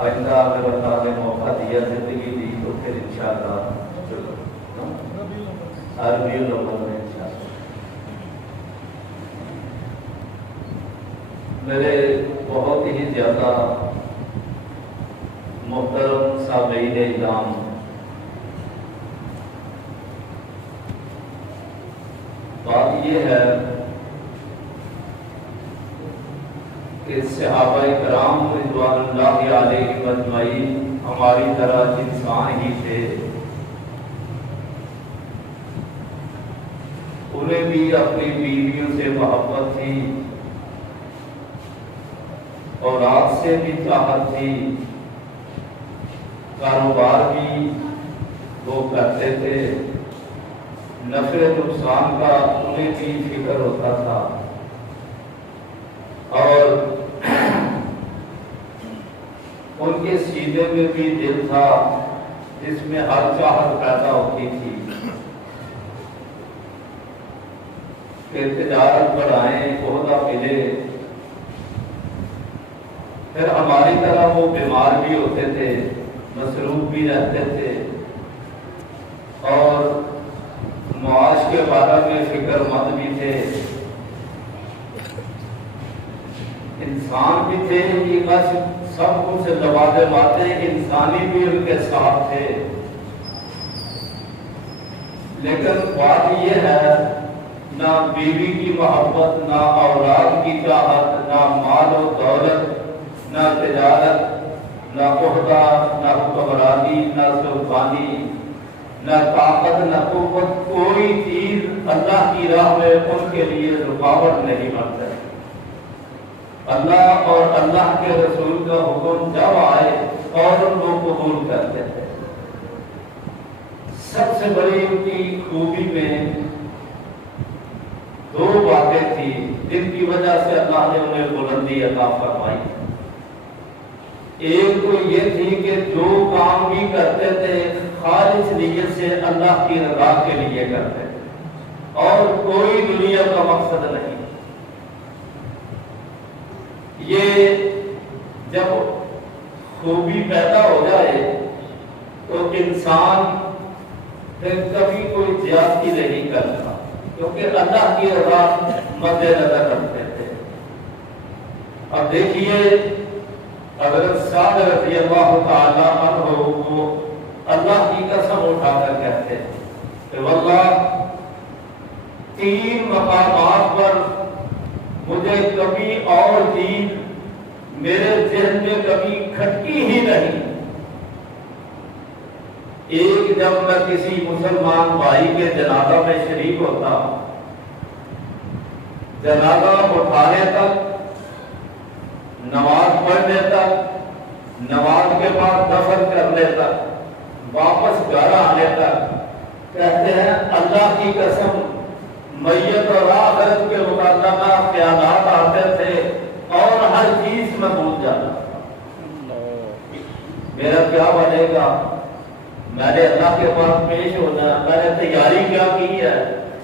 آئندہ اگر اللہ نے موقع دیا زندگی دی تو پھر انشاءاللہ عربی الاول میں انشاءاللہ میرے بہت ہی زیادہ محترم سامعین اعلام، بات یہ ہے کہ صحابہ کرام رضوان اللہ علیہ اجمعین ہماری طرح انسان ہی تھے، انہیں بھی اپنی بیویوں سے محبت تھی، اولاد سے بھی چاہت تھی، کاروبار بھی وہ کرتے تھے، نفع نقصان کا انہیں بھی فکر ہوتا تھا، اور ان کے سینے میں بھی دل تھا جس میں ہر چاہت پیدا ہوتی تھی کہ تجارت بڑھائیں، عہدہ ملے۔ پھر ہماری طرح وہ بیمار بھی ہوتے تھے، مصروف بھی رہتے تھے، اور معاش کے بارے میں فکر مند بھی تھے، انسان بھی تھے، یہ سب کچھ لوازے باتیں انسانی بھی ان کے ساتھ تھے، لیکن بات یہ ہے نہ بیوی کی محبت، نہ اولاد کی چاہت، نہ مال و دولت، نہ تجارت، نہ عہدہ، نہ حکمرانی، نہ سلطانی، نہ طاقت، نہ قوت، کوئی چیز اللہ کی راہ میں ان کے لیے رکاوٹ نہیں بنتا۔ اللہ اور اللہ کے رسول کا حکم جب آئے اور ان کو قبول کرتے تھے۔ سب سے بڑی ان کی خوبی میں دو باتیں تھی جن کی وجہ سے اللہ نے انہیں بلندی عطا فرمائی۔ ایک تو یہ تھی کہ جو کام بھی کرتے تھے خالص نیت سے اللہ کی رضا کے لیے کرتے تھے اور کوئی دنیا کا مقصد نہیں۔ یہ جب خوبی پیدا ہو جائے تو انسان پھر کبھی کوئی زیادتی نہیں کرتا، کیونکہ اللہ کی رضا مد نظر رکھتے تھے۔ اب دیکھیے حضرت سعد رضی اللہ تعالیٰ عنہ وہ اللہ کی قسم اٹھا کر کہتے ہیں کہ واللہ 3 مقامات پر مجھے کبھی اور چیز میرے ذہن میں کبھی کھٹکی ہی نہیں۔ ایک، جب میں کسی مسلمان بھائی کے جنازہ میں شریک ہوتا، جنازہ اٹھانے تک، نماز پڑھنے تک، نماز کے بعد دفن کرنے تک، واپس گھر آنے تک، کہتے ہیں اللہ کی قسم میت اور آخرت کے متعلقہ خیالات آتے تھے اور ہر چیز میں بھول جاتا تھا۔ میرا کیا بنے گا، میں نے اللہ کے پاس پیش ہونا، میں نے تیاری کیا کی ہے،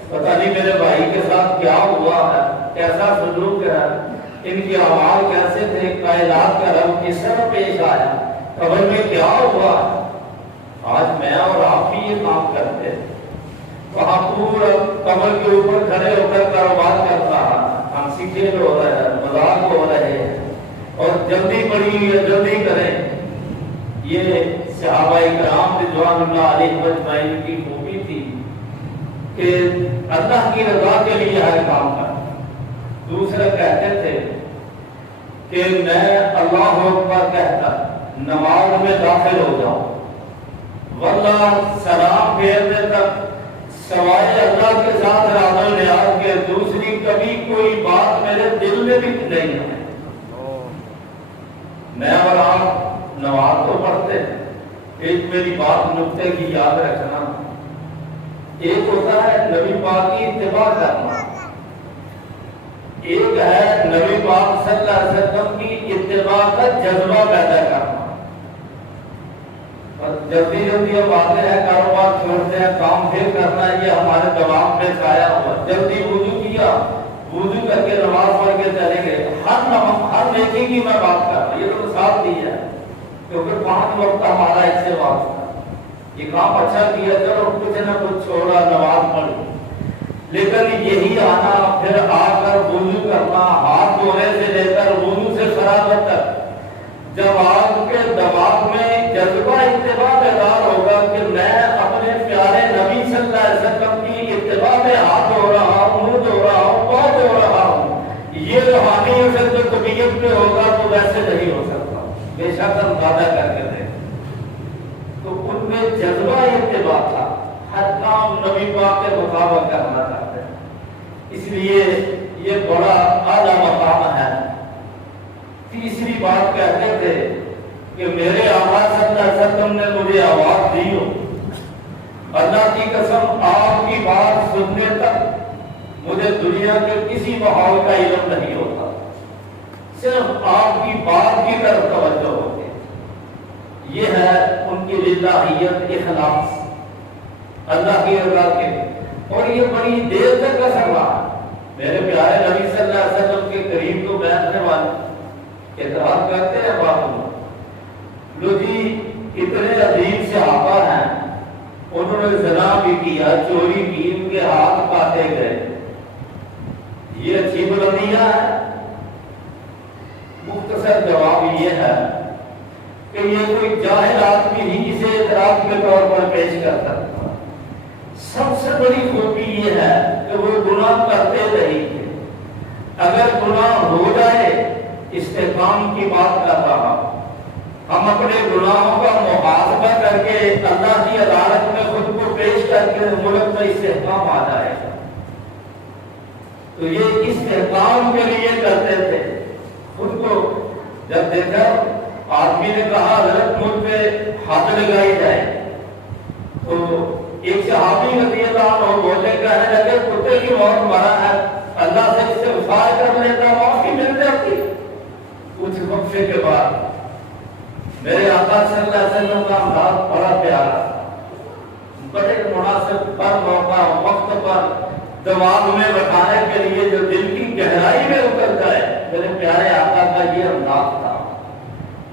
پتہ نہیں میرے بھائی کے ساتھ کیا ہوا ہے، کیسا سلوک ہے، ان کے اعمال کیسے تھے، کائنات کا رب کس طرح پیش آیا، قبر میں کیا ہوا۔ آج میں اور آپ بھی یہ کام کرتے ہیں، وہاں پورا قبر کے اوپر کھڑے ہو کر کاروبار کر رہا، ہم سیکھے ہو رہے ہیں، مذاق ہو رہے ہیں، اور جلدی پڑی ہے جلدی کریں۔ یہ صحابہ کرام رضوان اللہ علیہ اجمعین کی خوبی تھی کہ اللہ کی رضا کے لیے ہر کام کرنا۔ دوسرے کہتے تھے کہ میں اللہ اکبر کہتا نماز میں داخل ہو جاؤں، واللہ سلام پھیرنے تک سوائے اللہ کے ساتھ رابطہ نیاز کے دوسری کبھی کوئی بات میرے دل میں بھی نہیں ہے۔ میں اور آپ نماز تو پڑھتے ہیں، ایک میری بات نقطے کی یاد رکھنا، ایک ہوتا ہے نبی پاک کی اتباع کرنا، ایک ہے نبی پاک صلی اللہ علیہ وسلم کی اتباع کا جذبہ پیدا کرنا۔ جلدی جلدی اب آتے ہیں، کاروبار چھوڑتے ہیں، کام پھر کرنا ہے، یہ ہمارے دماغ میں چھایا ہوا۔ جلدی وضو کیا، وضو کر کے نماز پڑھ کے چلے گئے، ہر نیکی کی میں بات کر رہا ہوں، یہ تو مثال دی ہے۔ کیونکہ 5 وقت ہمارا اس سے واسطہ، یہ کام اچھا کیا، چلو کچھ نہ کچھ چھوڑا، نماز پڑھی، لیکن یہی آنا پھر آ کر وضو کرنا، ہاتھ دھونے سے لے کر وضو سے فراغت تک، جب آپ کے دماغ میں جذبہ اتباع بیدار ہوگا کہ میں اپنے پیارے نبی صلی اللہ علیہ وسلم کی اتباع میں ہاتھ دھو رہا ہوں، منہ دھو رہا ہوں، پاؤں دھو رہا ہوں، یہ روحانی سے جو طبیعت میں ہوگا تو ویسے نہیں ہو سکتا، بے شک ہم وعدہ کر کے دیں۔ تو ان میں جذبہ اتباع تھا، ہر کام نبی پاک کے مطابق کرنا چاہتے ہیں، اس لیے یہ بڑا اعلیٰ مقام ہے۔ تیسری بات کہتے تھے کہ میرے آقا صلی اللہ علیہ وسلم نے مجھے آواز دی ہو، اللہ کی قسم آپ کی بات سننے تک مجھے دنیا کے کسی ماحول کا علم نہیں ہوتا، صرف آپ کی بات کی طرف توجہ ہوتی، یہ ہے ان کی للہیت، اخلاص، اللہ کی رضا کے، اور یہ بڑی دیر تک اثر رہا۔ میرے پیارے نبی صلی اللہ علیہ وسلم کے قریب تو بیٹھنے والے اعتراض کرتے ہیں باتوں میں، لو جی اتنے عظیم صحابہ ہیں، انہوں نے زنا بھی کیا، چوری کی، ان کے ہاتھ کاٹے گئے، یہ اچھی بلندیاں ہے؟ مختصر جواب یہ ہے کہ یہ کوئی جاہل آدمی ہی اسے اعتراض کے طور پر پیش کر سکتا۔ سب سے بڑی خوبی یہ ہے کہ وہ گناہ کرتے نہیں تھے، اگر گناہ ہو جائے استحکام کی بات کر رہا، ہم اپنے گناہوں کا محاسبہ کر کے اللہ کی عدالت میں خود کو پیش کر کے ملک میں استحکام آ جائے گا، تو یہ استحکام کے لیے کرتے تھے۔ خود کو جب دیکھا آدمی نے کہا غلط ملک پہ حد لگائی جائے، تو ایک صحابی رضی اللہ عنہ بولے، کہنے لگے کتے کی موت مرا ہے، اللہ سے استغفار کر لیتا، معافی مل جاتی۔ کچھ وقفے کے بعد میرے آقا صلی اللہ علیہ وسلم کا انداز بڑا پیارا، بڑے مناسب پر موقع وقت پر دماغ میں بٹھانے کے لیے جو دل کی گہرائی میں اتر جائے، میرے پیارے آقا کا یہ انداز تھا۔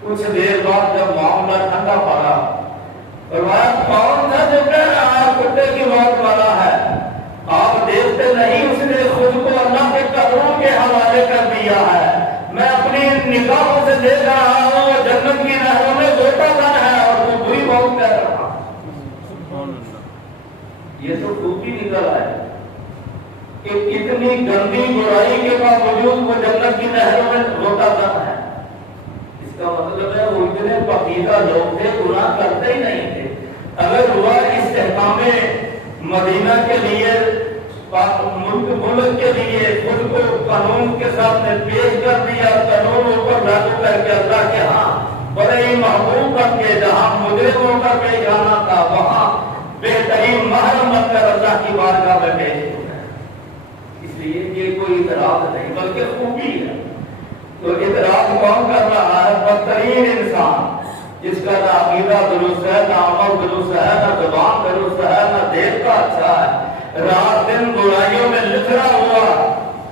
کچھ دیر بعد جب معاملہ ٹھنڈا پڑا، فرمایا کون تھا جو کہہ رہا ہے کتے کی موت والا ہے؟ آپ دیکھتے نہیں اس نے خود کو اللہ کے قدروں کے حوالے کر دیا ہے، میں اپنی نگاہوں سے دیکھ رہا ہوں وہ جنت کی نہروں میں غوطہ بن ہے اور وہ بری موت کہہ رہا۔ یہ تو ٹوپی نکل آئے کہ اتنی گندی برائی کے باوجود وہ جنت کی نہروں میں غوطہ بن ہے، اس کا مطلب ہے وہ اتنے پاکیزہ لوگ تھے، گناہ کرتے ہی نہیں تھے۔ اگر ہوا استحکام مدینہ کے لیے، ملک کے لیے خود کو قانون کے سامنے پیش کر دیا، قانون اوپر لاگو کر کے اللہ کے ہاں بڑے ہی محبوب بن کے، جہاں مجرموں کا پیش آنا تھا وہاں بہترین محرم بن کر اللہ کی بارگاہ میں پیش ہو گئے۔ اس لیے یہ کوئی اعتراض نہیں بلکہ خوبی ہے۔ تو اعتراض کون کر رہا ہے؟ بدترین انسان، جس کا نہ عقیدہ درست ہے، نہ عمل درست ہے، نہ زبان درست ہے، نہ دیکھتا اچھا ہے، رات دن برائیوں میں لتھڑا ہوا،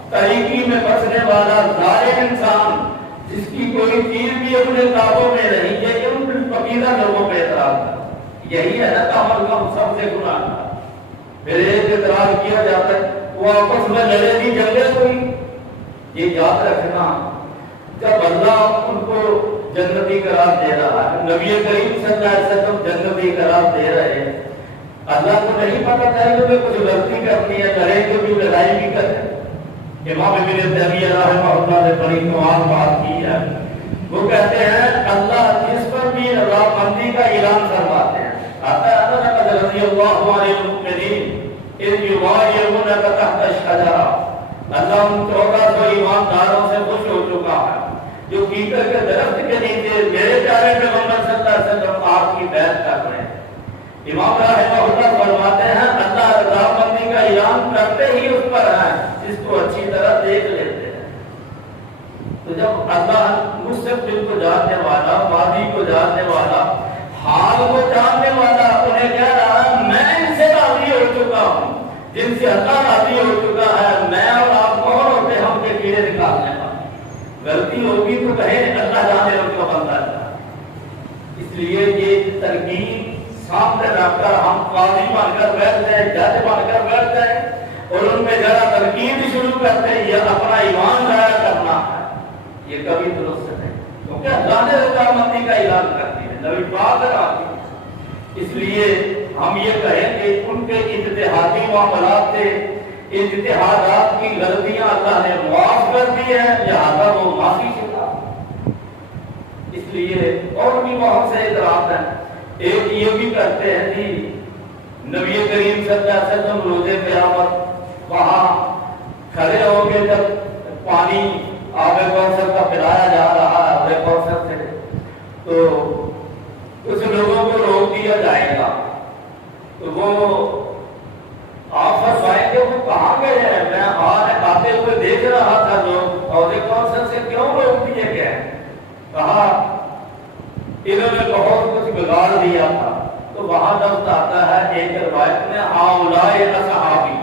تاریکی میں بسنے والا ظالم انسان، جس کی کوئی چیز بھی اپنے قابو میں نہیں ہے، ان عقیدہ لوگوں پہ اعتراض ہے۔ یہی ہے نا کم کم سب سے گناہ کا۔ پھر ایک اعتراض کیا جاتا ہے وہ آپس میں لڑے نہیں جھگڑے کوئی، یہ یاد رکھنا جب اللہ ان کو جنتی قرار دے رہا ہے، نبی کریم صلی اللہ علیہ وسلم جنتی قرار دے رہے ہیں، اللہ کو نہیں پتا تھا کہ کچھ غلطی کرنی ہے، لڑے تو بھی لڑائی بھی کرے۔ امام ابن تیمیہ رحمہ اللہ نے بڑی کمال بات کی ہے، وہ کہتے ہیں اللہ جس پر بھی رضامندی کا اعلان فرماتے ہیں، آتا ہے لقد رضی اللہ عن المؤمنین اذ یبایعونک تحت الشجرہ، اللہ ان 1400 ایمانداروں سے خوش ہو چکا ہے جو پیپل کے درخت کے نیچے میرے پیارے پیغمبر صلی اللہ علیہ وسلم آپ کی بیعت کر رہے ہیں۔ امام رحمہ اللہ فرماتے ہیں اللہ رضامندی کا اعلان کرتے ہی اس پر ہے جس کو اچھی طرح دیکھ لیتے ہیں۔ تو جب اللہ مستقبل کو جاننے والا، ماضی کو جاننے والا، حال کو جاننے والا انہیں کہہ رہا ہے میں ان سے راضی ہو چکا ہوں، جن سے اللہ راضی ہو چکا ہے، میں اور آپ کون ہوتے ہم کے کیڑے نکالنے والے؟ غلطی ہوگی تو کہیں اللہ جانے ان کا بندہ ہے۔ اس لیے یہ ترغیب سامنے رکھ کر ہم قاضی بن کر بیٹھ جائیں، جج بن کر بیٹھ جائیں اور ان میں ذرا تنقید شروع کرتے ہیں، یہ اپنا ایمان ضائع کرنا ہے، یہ کبھی درست نہیں، کیونکہ اللہ نے رضامندی کا اعلان کر دیا ہے، نبی پاک آتی ہے۔ اس لیے ہم یہ کہیں کہ ان کے اجتہادی معاملات سے اجتہادات کی غلطیاں اللہ نے معاف کر دی ہیں، لہٰذا وہ معافی چاہتا۔ اس لیے اور بھی بہت سے اعتراض ہیں۔ ایک یہ بھی کرتے ہیں کہ نبی کریم صلی اللہ علیہ وسلم روزے قیامت وہاں کھڑے ہو گے جب پانی آب کوثر کا پلایا جا رہا ہے آب کوثر سے، تو کچھ لوگوں کو روک دیا جائے گا، تو وہ آپ فرمائیں گے وہ کہاں گئے ہیں؟ میں آتے ہوئے دیکھ رہا تھا، لوگ آب کوثر سے کیوں روک دیے گئے؟ کہا انہوں نے بہت کچھ بگاڑ دیا تھا۔ تو وہاں لفظ آتا ہے ایک روایت میں ہؤلاء اصحابی،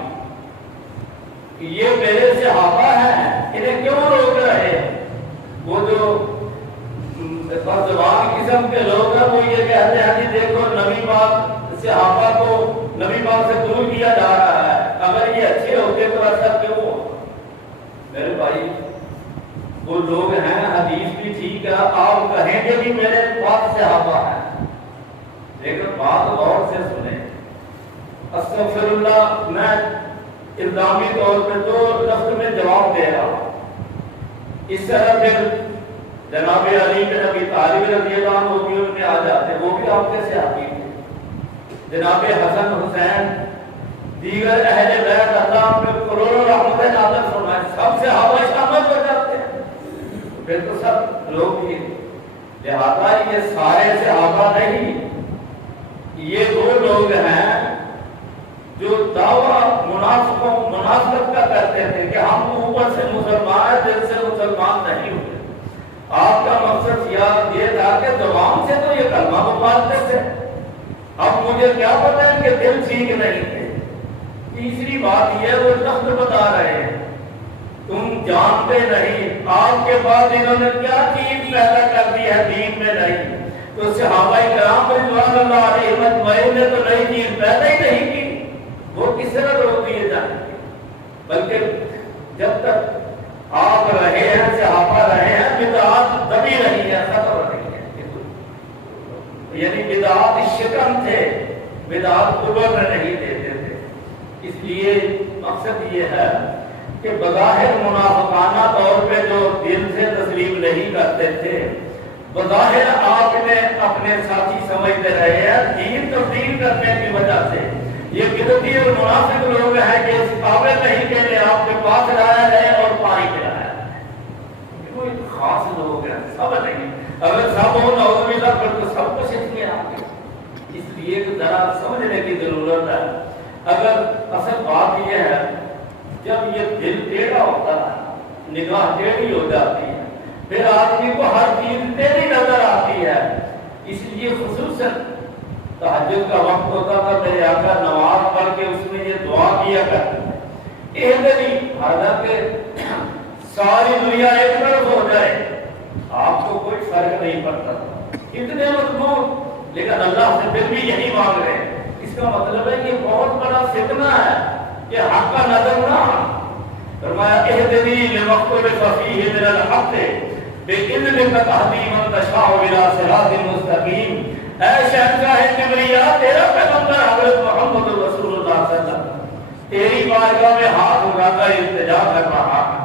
یہ میرے صحابہ ہیں، انہیں کیوں روک رہے ہیں؟ وہ جو زبان قسم کے لوگ ہیں وہ یہ کہتے ہیں کہ دیکھو نبی پاک صحابہ کو نبی پاک سے دور کیا جا رہا ہے، اگر یہ اچھے ہوتے تو ایسا کیوں ہو؟ میرے بھائی وہ لوگ ہیں، حدیث بھی ٹھیک ہے، آپ کہیں گے کہ میرے پاس صحابہ ہیں، لیکن بات غور سے سنیں۔ استغفر اللہ، میں الزامی طور پہ دو لفظ میں جواب دے رہا ہوں۔ اس طرح پھر جناب علی بن ابی طالب رضی اللہ عنہ بھی ان میں آ جاتے ہیں، وہ بھی آپ کے صحابی تھے۔ جناب حسن حسین، دیگر اہل بیت، اللہ پہ کروڑوں رحمتیں نازل فرمائے، سب صحابہ شامل ہو جاتے ہیں، پھر تو سب لوگ ہی۔ لہذا یہ سارے صحابہ نہیں، یہ دو لوگ ہیں جو دعویٰ منافقت کا کرتے تھے کہ ہم اوپر سے مسلمان ہیں، دل سے مسلمان نہیں ہوئے۔ آپ کا مقصد یہ تھا کہ زبان سے تو یہ کلمہ بولتے تھے، اب مجھے کیا پتا ہے کہ دل ٹھیک نہیں تھے۔ تیسری بات یہ وہ لفظ بتا رہے ہیں، تم جانتے نہیں آپ کے بعد انہوں نے کیا چیز پیدا کر دی ہے دین میں نہیں، تو صحابہ کرام رضوان اللہ علیہم اجمعین نے تو نئی چیز پیدا ہی نہیں کی، وہ کس طرح روک دیے جائیں گے؟ بلکہ جب تک آپ رہے ہیں، صحابہ رہے ہیں، بدعات دبی رہی ہے، ختم رہی ہے، یعنی بدعات شکم تھے، بدعات ابھر نہیں دیتے تھے۔ اس لیے مقصد یہ ہے کہ بظاہر منافقانہ طور پہ جو دل سے تسلیم نہیں کرتے تھے، بظاہر آپ نے اپنے ساتھی سمجھتے رہے ہیں، دین تبدیل کرنے کی وجہ سے یہ بدعتی اور منافق لوگ ہیں کہ اس قابل نہیں کہ انہیں آپ کے پاس لایا جائے اور پانی پلایا جائے۔ کوئی خاص لوگ ہیں، سب نہیں، اگر سب ہو نعوذ باللہ پھر تو سب کچھ اس میں آپ کے۔ اس لیے ذرا سمجھنے کی ضرورت ہے۔ اگر اصل بات یہ ہے جب یہ دل ٹیڑھا ہوتا ہے، نگاہ ٹیڑھی ہو جاتی ہے، پھر آدمی کو ہر چیز ٹیڑھی نظر آتی ہے۔ اس لیے خصوصاً تہجد کا وقت ہوتا تھا، میرے آقا نماز پڑھ کے اس میں یہ دعا کیا کرتے تھے، اہدنی، حالانکہ ساری دنیا ایک طرف ہو جائے آپ کو کوئی فرق نہیں پڑتا تھا، اتنے مضبوط، لیکن اللہ سے پھر بھی یہی مانگ رہے ہیں۔ اس کا مطلب ہے کہ بہت بڑا فتنہ ہے کہ حق کا نظر نہ آنا۔ فرمایا اہدنی لمختلف فیہ من الحق بإذنک تہدی من تشاء إلی صراط مستقیم۔ اے شہنشاہ کبریا، تیرا پیغمبر حضرت محمد رسول اللہ صلی اللہ علیہ وسلم تیری بارگاہ میں ہاتھ اٹھا کر التجا کر رہا ہے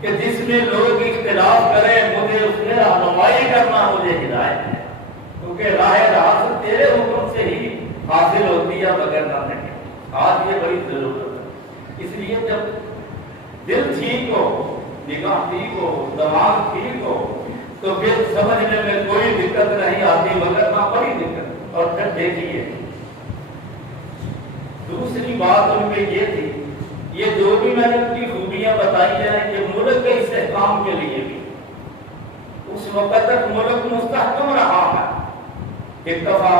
کہ جس میں لوگ اختلاف کریں مجھے اس میں رہنمائی کرنا، مجھے ہدایت ہے، کیونکہ راہ راست تیرے حکم سے ہی حاصل ہوتی ہے بغیر نہ نہیں۔ آج یہ بڑی ضرورت ہے۔ اس لیے جب دل ٹھیک ہو، نگاہ ٹھیک ہو، دماغ ٹھیک ہو، تو پھر سمجھنے میں کوئی دقت نہیں آتی، مگر نہ بڑی دقت۔ اور پھر دیکھیے دوسری بات ان میں یہ تھی، یہ جو بھی میں نے ان کی خوبیاں بتائی ہیں کہ ملک کے استحکام کے لیے بھی اس وقت تک ملک مستحکم رہا ہے۔ ایک دفعہ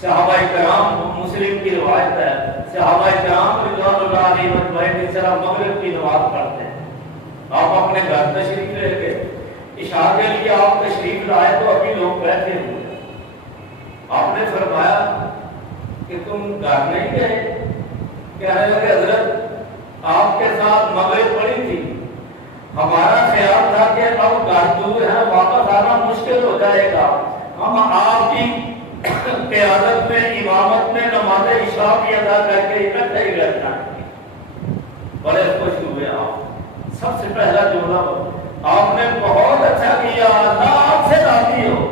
صحابہ کرام، مسلم کی روایت ہے، صحابہ کرام رضوان اللہ علیہم اجمعین اس طرح مغرب کی نماز پڑھتے ہیں، آپ اپنے گھر تشریف لے کے عشاء کے لیے آپ تشریف لائے تو ابھی لوگ بیٹھے ہوئے، آپ نے فرمایا کہ تم گھر نہیں گئے؟ کہنے لگے حضرت آپ کے ساتھ مغرب پڑی تھی، ہمارا خیال تھا کہ اب گھر دور ہے، واپس آنا مشکل ہو جائے گا، ہم آپ کی قیادت میں امامت میں نماز عشاء کی ادا کر کے اکٹھے ہی رہنا ہے۔ بڑے خوش ہوئے آپ۔ سب سے پہلا جملہ آپ نے بہت اچھا کیا، اللہ آپ سے راضی ہو۔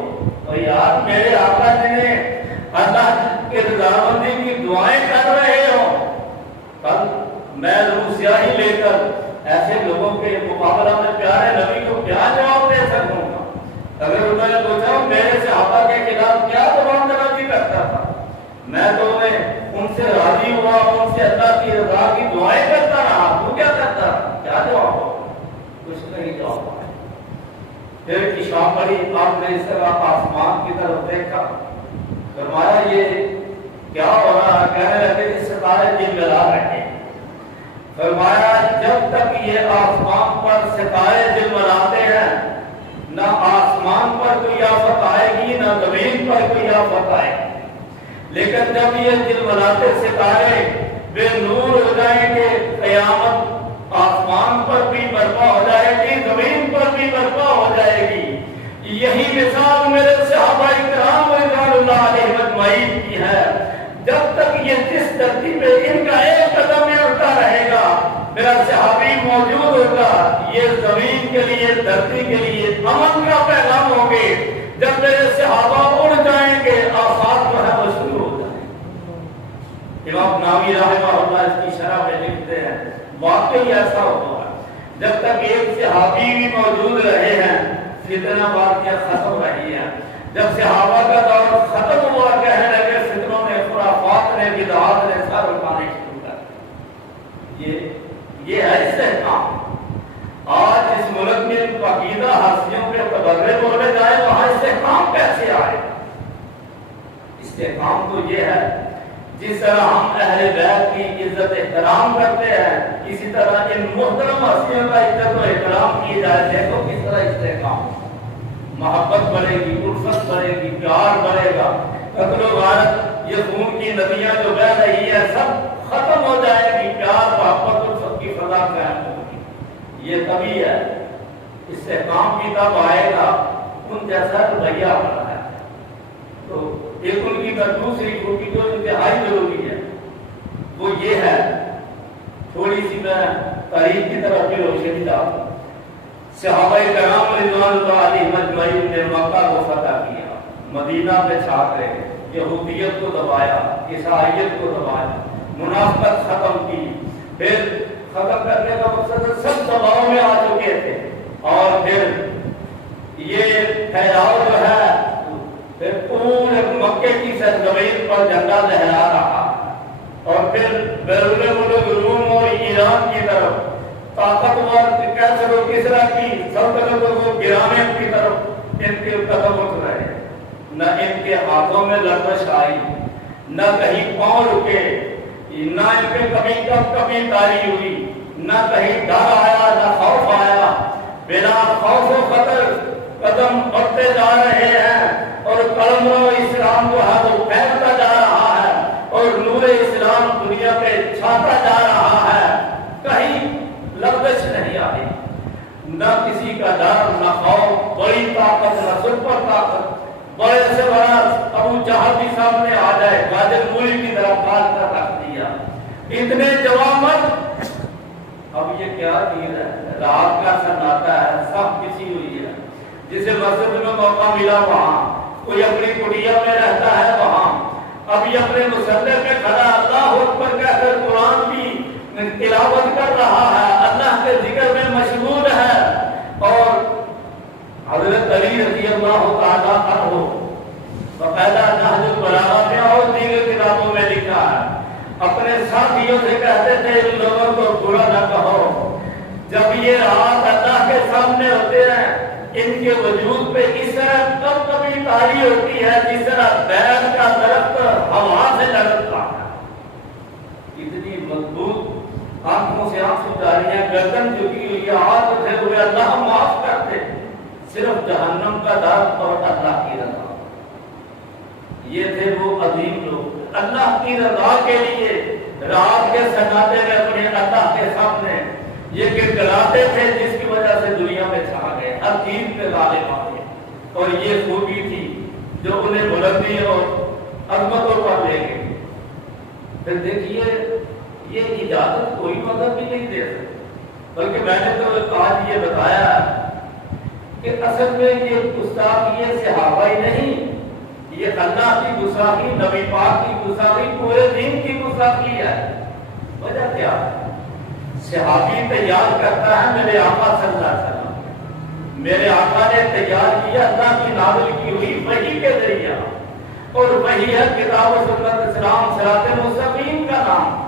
تو یار میرے آقا جی نے اللہ کے رضامندی کی دعائیں کر رہے ہو، کل میں روح سیاہی لے کر ایسے لوگوں کے مقابلہ میں پیارے نبی کو کیا جواب دے سکوں گا؟ اگر انہوں نے پوچھا میرے صحابہ کے خلاف کیا زبان درازی کرتا تھا، میں تو ان سے راضی ہوا، ان سے اللہ کی رضا کی دعائیں کرتا رہا، تو کیا کرتا رہا؟ کیا جواب ہو؟ کچھ نہیں جواب ہوا۔ پھر عشاء پڑھی، آپ نے اس طرح آسمان کی طرف دیکھا، فرمایا یہ کیا ہو رہا ہے؟ کہنے لگے ستارے جلملا رہے ہیں۔ فرمایا جب تک یہ آسمان پر ستارے جلملاتے ہیں نہ آسمان پر کوئی آفت آئے گی نہ زمین پر کوئی آفت آئے گی، لیکن جب یہ جلملاتے ستارے بے نور ہو جائیں گے، قیامت آسمان پر بھی برپا ہو جائے گی، زمین پر بھی برپا ہو جائے گی۔ یہی مثال میرے صحابہ کرام رضوان اللہ علیہ اجمعین کی ہے۔ جب تک یہ جس دھرتی پہ ان کا ایک قدم میں اٹھتا رہے گا، میرا صحابی موجود ہوگا، یہ زمین کے لیے دھرتی کے لیے امن کا پیغام ہوگے۔ جب میرے صحابہ اڑ جائیں گے، آفات جو ہے وہ شروع ہو جائیں گے۔ امام نووی رحمہ اللہ اس کی شرح میں لکھتے ہیں واقعی ایسا ہوگا، جب تک ایک صحابی بھی موجود رہے ہیں فتنہ واقعہ ختم رہی ہے۔ جب صحابہ کا دور ختم ہوا، کہنے لگے فتنوں نے، خرافات نے، بدعات نے سر اٹھانے شروع کر یہ ہے استحکام۔ آج اس ملک میں پاکیزہ ہستیوں کے تبرے بولے جائے، وہاں استحکام کیسے آئے؟ استحکام تو یہ ہے جس طرح ہم اہل بیت کی عزت احترام کرتے ہیں، اسی طرح ان محترم ہستیوں کا عزت و احترام کیا جائے۔ دیکھو کس طرح استحکام، محبت بڑھے گی، الفت بڑھے گی، پیار بڑھے گا، قتل و غارت، یہ خون کی ندیاں جو بہہ رہی ہے سب ختم ہو جائے گی، پیار محبت الفت کی فضا قائم ہوگی۔ یہ تبھی ہے، استحکام بھی تب آئے گا ان جیسا رویہ بنا ہے۔ تو ایک ان کی دوسری خوبی جو انتہائی ضروری ہے وہ یہ ہے، تھوڑی سی میں تاریخ کی طرف بھی روشنی ڈالوں۔ صحابہ کرام رضوان اللہ علیہم اجمعین نے مکہ کو فتح کیا، مدینہ پہ چھا گئے، یہودیت کو دبایا، عیسائیت کو دبایا، منافقت ختم کی۔ پھر ختم کرنے کا مقصد سب دباؤ میں آ چکے تھے، اور پھر یہ پھیلاؤ جو ہے پھر پورے مکے کی سرزمین پر جھنڈا لہرا رہا، اور پھر بیرون ملک روم اور ایران کی طرف طاقتور کیسر و کسرا کی سلطنتوں کو گرانے کی طرف ان کے قدم اٹھ رہے۔ نہ ان کے ہاتھوں میں لرزش آئی، نہ کہیں پاؤں رکے، نہ ان پہ کبھی تاری ہوئی، نہ کہیں ڈر آیا، نہ خوف آیا۔ بلا خوف و خطر قدم بڑھتے جا رہے ہیں، اور قلمرو اسلام جو ہے وہ پھیلتا جا رہا ہے، اور نور اسلام دنیا پہ چھاتا جا رہا ہے۔ کہیں لرزش نہیں آئی، نہ کسی کا ڈر، نہ خوف، بڑی طاقت نہ سپر طاقت، بڑے سے بڑا ابو جہل بھی سامنے آ جائے، غازی مولی کی طرف کھال کر رکھ دیا۔ اتنے جوامت، اب یہ کیا چیز ہے؟ رات کا سناٹا ہے، سب کسی ہوئی ہے۔ جسے مسجد میں موقع ملا وہاں، کوئی اپنی کٹیا میں رہتا ہے وہاں، ابھی اپنے مصلی میں کھڑا اللہ اکبر کہہ کر قرآن کی تلاوت کر رہا ہے، اللہ کے ذکر میں مشغول ہے، اور حضرت علی رضی اللہ تعالیٰ عنہ باقاعدہ نہج البلاغہ میں اور دیگر کتابوں میں لکھا ہے، اپنے ساتھیوں سے کہتے تھے ان لوگوں کو برا نہ کہو، جب یہ رات اللہ کے سامنے ہوتے ہیں ان کے وجود پہ اس طرح کبھی تاری ہوتی ہے جس طرح بیل کا درخت ہوا سے لگتا ہے، اتنی مضبوط، آنکھوں سے آنسو جاری ہیں، گردن جھکی ہوئی ہے، ہاتھ اٹھے ہوئے، اللہ معاف کرتے، صرف جہنم کا ڈر اور اللہ کی رضا۔ یہ تھے وہ عظیم لوگ، اللہ کی رضا کے لیے رات کے سناٹے میں اپنے اللہ کے سامنے یہ گڑگڑاتے تھے، جس کی وجہ سے دنیا میں چھا گئے، ہر چیز پہ غالب آ گئے۔ اور یہ خوبی تھی جو انہیں بلندی اور عظمتوں پر لے گئی۔ پھر دیکھیے یہ اجازت کوئی مذہب بھی نہیں دے سکتا، بلکہ میں نے تو آج یہ بتایا کہ اصل میں یہ گستاخی صحابہ ہی نہیں، یہ اللہ کی گستاخی، نبی پاک کی گستاخی، پورے دین کی گستاخی ہے۔ وجہ کیا ہے؟ صحابی تیار کرتا ہے میرے آقا صلی اللہ علیہ وسلم، میرے آقا نے تیار کیا اللہ کی نازل کی ہوئی وحی کے ذریعہ، اور وحی ہے کتاب و سنت اسلام صراط مستقیم کا نام۔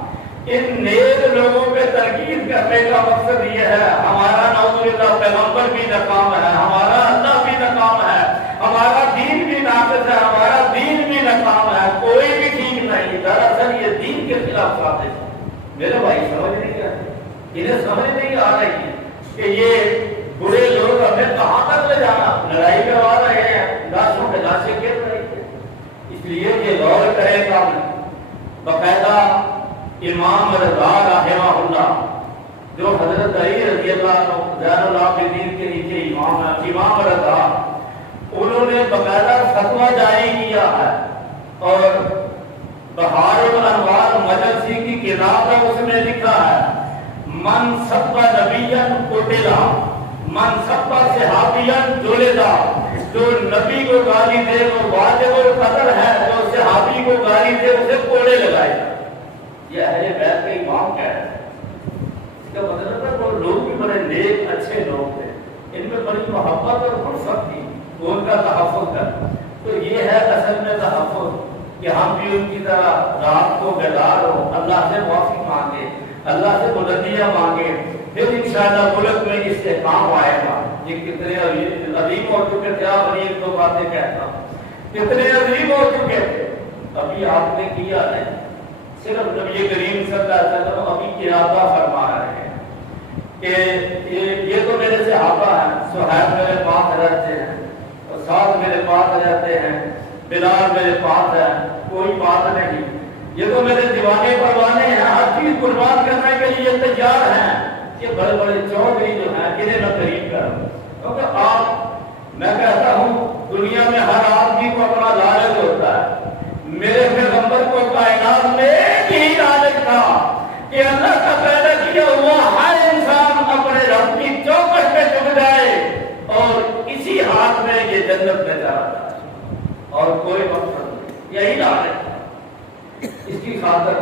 ان نیک لوگوں پہ تنقید کرنے کا مقصد یہ ہے ہمارا نعوذ باللہ پیغمبر بھی ناکام ہے، ہمارا اللہ بھی ناکام ہے، ہمارا دین بھی ناقص ہے، ہمارا دین بھی ناکام ہے، کوئی بھی ٹھیک نہیں۔ دراصل یہ دین کے خلاف سازش ہے۔ میرے بھائی سمجھ نہیں آ رہی، انہیں سمجھ نہیں آ رہی کہ یہ برے لوگ ہمیں کہاں تک لے جانا، لڑائی کروا رہے ہیں، لاشوں پہ لاشیں گر رہی ہیں۔ اس لیے یہ غور کرے گا باقاعدہ امام رضا رحمہ اللہ، جو حضرت علی رضی اللہ عنہ زین العابدین کے نیچے امام ہے، امام رضا، انہوں نے باقاعدہ فتویٰ جاری کیا ہے، اور بہار الانوار مجلسی کی کتاب ہے، اس میں لکھا ہے من سب نبیا قتلا من سب صحابیا جلدا، جو نبی کو گالی دے وہ واجب القتل ہے، جو صحابی کو گالی دے اسے کوڑے لگائے جائے۔ یہ اہل بیت کے امام کہہ رہے ہیں۔ اس کا مطلب ہے وہ لوگ بھی بڑے نیک اچھے لوگ تھے، ان میں بڑی محبت اور فرصت تھی، وہ ان کا تحفظ کرنا۔ تو یہ ہے اصل میں تحفظ کہ ہم بھی ان کی طرح رات کو بیدار ہو، اللہ سے معافی مانگے، اللہ سے بلندیاں مانگے، پھر انشاءاللہ ملک میں استحکام آئے گا۔ یہ کتنے عظیم ہو چکے تھے، آپ ایک دو باتیں کہتا ہوں، کتنے عظیم ہو چکے تھے، ابھی آپ نے کیا نہیں، صرف نبی کریم صلی اللہ علیہ وسلم ابھی ارادہ فرما رہے ہیں کہ یہ تو میرے صحابہ ہیں، صہیب میرے پاس رہتے ہیں، اور ساتھ میرے پاس رہتے ہیں، بلال میرے پاس ہے، کوئی بات نہیں، یہ تو میرے دیوانے پروانے ہیں، ہر چیز قربان کرنے کے لیے تیار ہیں۔ یہ بڑے بڑے چودھری جو ہیں انہیں میں قریب کروں، کیونکہ آپ میں کہتا ہوں دنیا میں ہر آدمی کو اپنا لالچ ہوتا ہے، میرے پیغمبر کو کائنات میں ایک ہی لالچ تھا کہ اللہ کا پیدا کیا ہوا ہر انسان اپنے رب کی چوکٹ پہ جھک جائے، اور اسی ہاتھ میں یہ جنت میں جا رہا ہے، اور کوئی مقصد نہیں، یہی لالچ ہے۔ اس کی خاطر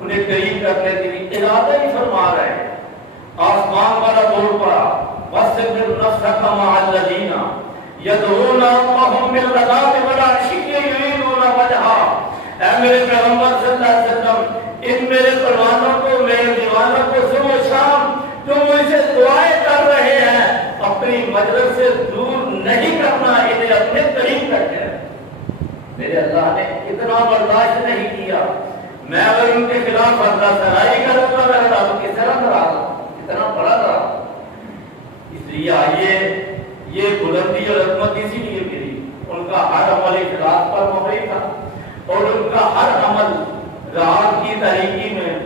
انہیں قریب کرنے کے لیے ارادہ ہی فرما رہے ہیں۔ آسمان والا بول پڑا وَاصْبِرْ نَفْسَكَ مَعَ الَّذِينَ يَدْعُونَ رَبَّهُم بِالْغَدَاةِ وَالْعَشِيِّ يُرِيدُونَ وَجْهَهُ۔ اے میرے پیغمبر صلی اللہ علیہ وسلم، ان میرے پروانوں کو، میرے دیوانوں کو صبح و شام جو مجھ سے دعائیں کر رہے ہیں، اپنی مجلس سے دور نہیں کرنا، انہیں اپنے قریب کرتے ہیں۔ میرے اللہ نے اتنا برداشت نہیں کیا، میں اگر ان کے خلاف اللہ سرائی کروں گا میرا رب کس طرح ناراض، اتنا بڑا ناراض۔ اس لیے آئیے یہ بلندی اور عظمت اسی لیے ملی، ان کا ہر عمل اخلاص پر مبنی تھا، اور ان کا ہر عمل رات کی تاریکی میں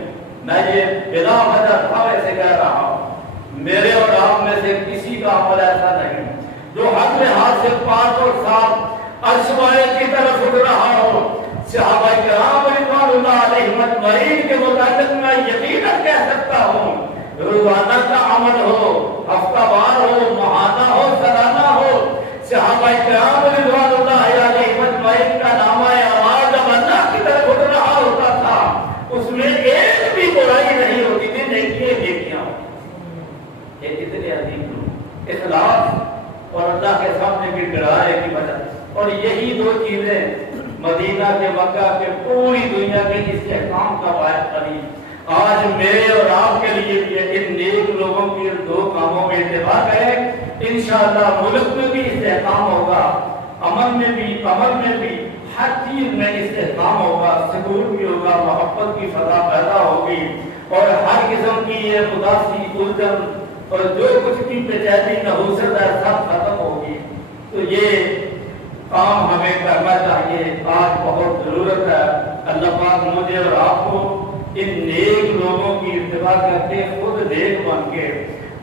یہ بلا وجہ تھا ویسے کہہ رہا ہوں، میرے اور آپ میں سے کسی کا عمل ایسا نہیں جو ہر لحاظ سے پاک اور صاف عرش والے کی طرف اٹھ رہا ہو۔ صحابہ کرام رضوان اللہ علیہم اجمعین کے متعلق میں یقیناً کہہ سکتا ہوں، روزانہ کا عمل ہو، ہفتہ وار ہو، ماہانہ ہو، سالانہ ہو، صحابہ کرام رضوان اللہ علیہم اجمعین کا نامہ اعمال جب اللہ کی طرف اٹھ رہا ہوتا تھا، اس میں ایک بھی برائی نہیں ہوتی تھی، نیکیاں نیکیاں ہوتی۔ یہ کتنے عظیم لوگ، اخلاص اور اللہ کے سامنے گڑگڑانے کی وجہ، اور یہی دو چیزیں مدینہ کے، مکہ کے، پوری دنیا کے استحکام کا باعث بنی۔ آج میرے اور آپ کے لیے بھی ان نیک لوگوں کی دو کاموں میں اتباع کریں، انشاءاللہ ملک میں بھی استحکام ہوگا، عمل میں بھی ہر چیز میں استحکام ہوگا، سکون بھی ہوگا، محبت کی فضا پیدا ہوگی، اور ہر قسم کی یہ اداسی، الجھن اور جو کچھ کی بےچینی نحوست ہے سب ختم ہوگی۔ تو یہ کام ہمیں کرنا چاہیے۔ آج پاک مجھے اور آپ کو ان نیک لوگوں کی اتباع کر کے خود نیک بن کے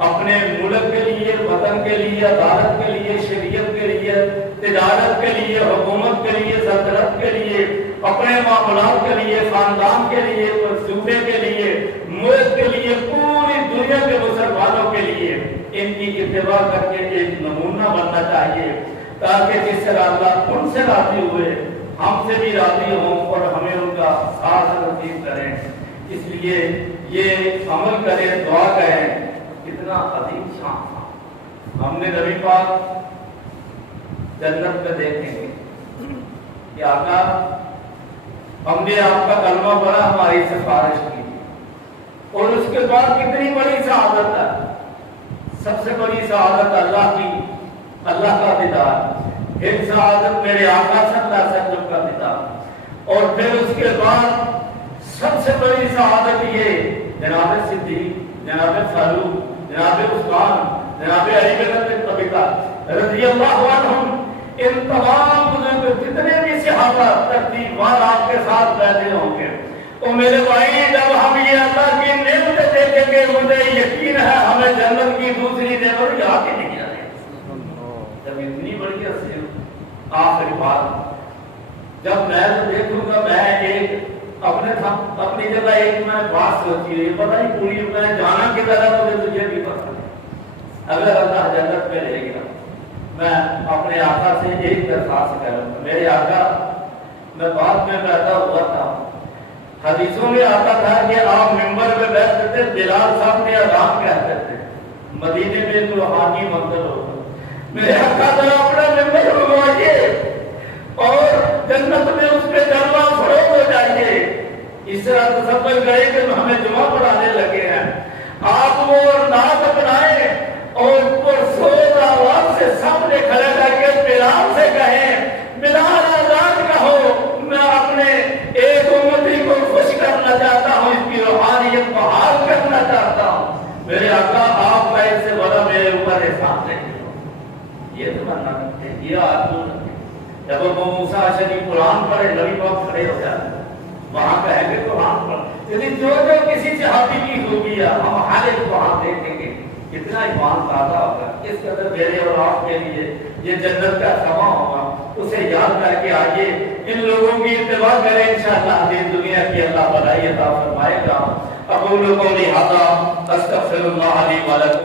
اپنے ملک کے لیے، وطن کے لیے، عدالت کے لیے، شریعت کے لیے، تجارت کے لیے، حکومت کے لیے، سلطنت کے لیے، اپنے معاملات کے لیے، خاندان کے لیے، صوبے کے لیے، ملک کے لیے، پوری دنیا کے مسلمانوں کے لیے ان کی اتباع کر کے ایک نمونہ بننا چاہیے، تاکہ جس طرح اللہ ان سے راضی ہوئے ہم سے بھی راضی ہوں اور ہمیں ان کا ساتھ نصیب کریں۔ اس لیے یہ عمل کریں، دعا کریں۔ کتنا عظیم شان تھا، ہم نے نبی پاک جنت میں دیکھیں گے کہ آقا ہم نے آپ کا کلمہ پڑھا، ہماری سفارش کی، اور اس کے بعد کتنی بڑی سعادت ہے، سب سے بڑی سعادت اللہ کی، اللہ کا دیدار، پھر سعادت میرے آقا صلی اللہ علیہ وسلم کا دیدار، اور پھر اس کے بعد سب سے بڑی سعادت یہ جناب صدیق، جناب فاروق، جناب عثمان، جناب علی بن ابی طالب رضی اللہ عنہم، ان تمام بزرگ جتنے بھی صحابہ ترتیب وار آپ کے ساتھ بیٹھے ہوں گے۔ تو میرے بھائی جب ہم یہ اللہ کی نعمتیں دیکھیں گے مجھے یقین ہے ہمیں جنت کی دوسری نعمت یاد ہی نہیں آئے۔ جب اتنی بڑی حسین آخری بات جب میں تو دیکھوں گا، میں ایک اپنی جگہ ایک میں بات سوچی ہے، پتہ نہیں پوری میں جانا کی طرح مجھے تجھے بھی پتہ ہے، اگر اللہ جنت میں لے گا میں اپنے آقا سے ایک درخواست کروں گا۔ میرے آقا، میں بعد میں پیدا ہوا تھا، حدیثوں میں آتا تھا کہ آپ ممبر پہ بیٹھتے تھے، بلال صاحب نے اذان کہتے تھے، مدینے میں تو روحانی منزل ہوتا، میرے آقا ذرا اپنا ممبر بنوائیے اور جنت میں اس پہ جلوہ فروغ ہو جائیے۔ اس طرح تصور کرے کہ ہمیں جمعہ پڑھانے لگے ہیں، آپ وہ انداز اپنائیں اور سوز آواز سے سامنے کھڑے کر کے بلال سے کہیں، بلال آزاد کہو، میں اپنے ایک امتی کو خوش کرنا چاہتا ہوں، اس کی روحانیت بحال کرنا چاہتا ہوں۔ میرے آقا آپ کا اس سے بڑا میرے اوپر احسان نہیں، یہ تو بننا ہے، یہ آدمی جب وہ موسیٰ شریف قرآن پڑھے نبی پاک کھڑے ہو جاتے وہاں کہیں گے قرآن پڑھ، یعنی جو کسی صحابی کی ہوگی ہم ہر ایک قرآن دیکھیں گے کتنا ایمان تازہ ہوگا، اس قدر میرے اور آپ کے لیے یہ جنت کا سما ہوگا، اسے یاد کر کے آئیے، ان لوگوں کی اتباع کریں، انشاءاللہ دین دنیا کی اللہ بھلائی عطا فرمائے گا۔ اقول قولی ھذا استغفر اللہ لی و لکم۔